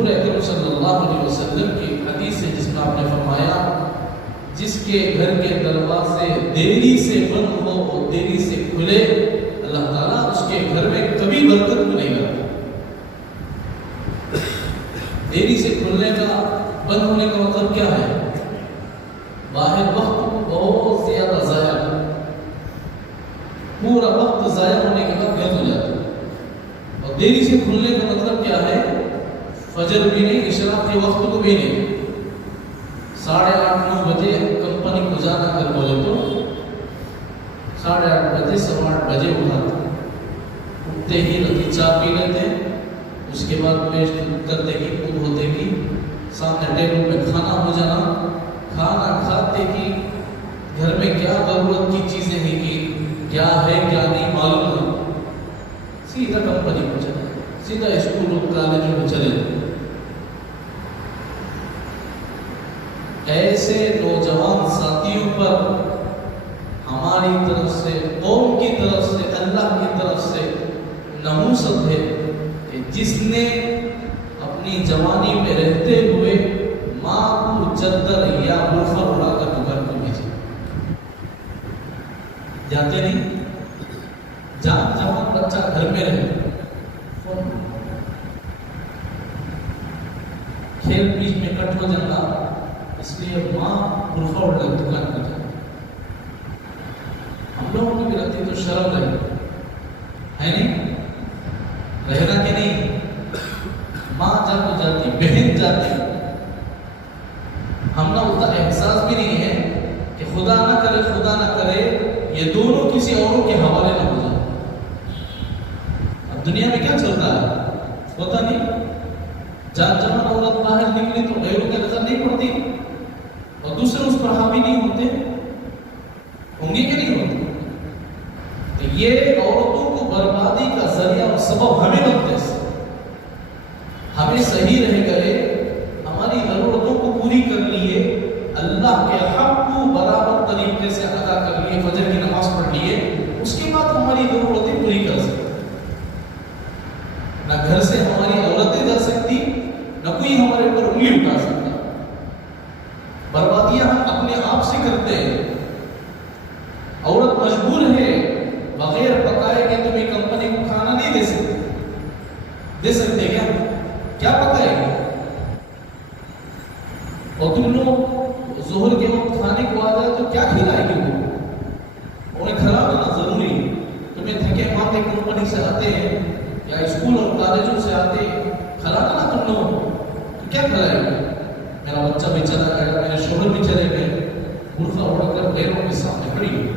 حضور اکرم صلی اللہ علیہ وسلم کی حدیث ہے جس میں آپ نے فرمایا جس کے گھر کے دروازے دیری سے بند ہو اور دیری سے کھلے اللہ تعالیٰ اس کے گھر میں کبھی برکت کو نہیں کرتا۔ دیری سے کھلنے کا بند ہونے کا مطلب کیا ہے؟ باہر وقت بہت زیادہ ضائع، پورا وقت ضائع ہونے کے بعد بند ہو جاتا ہے۔ اور دیری سے کھلنے کا مطلب کیا ہے؟ فجر بھی نہیں، اشراق کے وقت کو بھی نہیں، 8:30 9 بجے کمپنی کو جانا کر بولے تو 8:30 بجے 8:15 بجے اٹھتے ہی رتی چائے پی لیتے، اس کے بعد پیسٹ کرتے ہی خود ہوتے ہی سامنے ٹیبل پہ کھانا ہو جانا، کھانا کھاتے ہی گھر میں کیا ضرورت کی چیزیں ہیں کہ کیا ہے کیا نہیں معلوم نہیں، سیدھا کمپنی کو چلے، سیدھا اسکول اور کالجوں میں چلے۔ ایسے نوجوان ساتھیوں پر ہماری طرف سے، قوم کی طرف سے، اللہ کی طرف سے نحوست ہے کہ جس نے اپنی جوانی میں رہتے ہوئے ماں کو چادر یا برقع اڑا کر دکان کو بھیجا۔ جاتے نہیں، جہاں بچہ گھر میں رہے کھیل بیچ میں کٹ ہو جاتا، اس لیے ماں برقع اڑا کر دکان پہ جاتا۔ ہم لوگوں کو بھی رہتی تو شرم رہے ہے نہیں، رہنا کہ نہیں، ماں جب جاتی، بہن جاتی، ہم نے اتنا احساس بھی نہیں ہے کہ خدا نہ کرے یہ دونوں کسی اوروں کے حوالے نہ ہو جائے۔ اب دنیا میں کیا چلتا ہے ہوتا نہیں، جان عورت باہر نکلی تو غیروں کی نظر نہیں پڑتی اور دوسرے اس پر حاوی نہیں ہوتے، ہوں گے کہ نہیں ہوتے؟ تو یہ عورتوں کو بربادی کا ذریعہ اور سبب ہمیں بنتے ہیں۔ ہمیں صحیح رہ گئے، ہماری ضرورتوں کو پوری کر لیے، اللہ کے حق کو برابر طریقے سے ادا کر لیے، فجر کی نماز پڑھ لیے، اس کے بعد ہماری ضرورتیں پوری کر سکتے۔ نہ گھر سے ہماری عورتیں جا سکتی، نہ کوئی ہمارے اوپر انگلی اٹھا سکتا۔ بربادیاں ہم اپنے آپ سے کرتے ہیں۔ عورت مجبور ہے، بغیر پکائے کہ تمہیں کمپنی کو کھانا نہیں دے سکتے، دے سکتے کیا پکائے گا؟ اور تم لوگ ظہر کے وقت کھانے کو آ جائے تو کیا کھلائے گی؟ انہیں کھلا دینا ضروری ہے۔ تمہیں تھکے ماندے کمپنی سے آتے ہیں یا اسکول اور کالجوں سے آتے ہیں، کھلا دینا تم لوگ تو کیا کھلائے گا؟ میرا بچہ بھی چلا گیا، میرے شوہر بھی چلے گئے، برقع اڑا کر غیروں کے سامنے کھڑی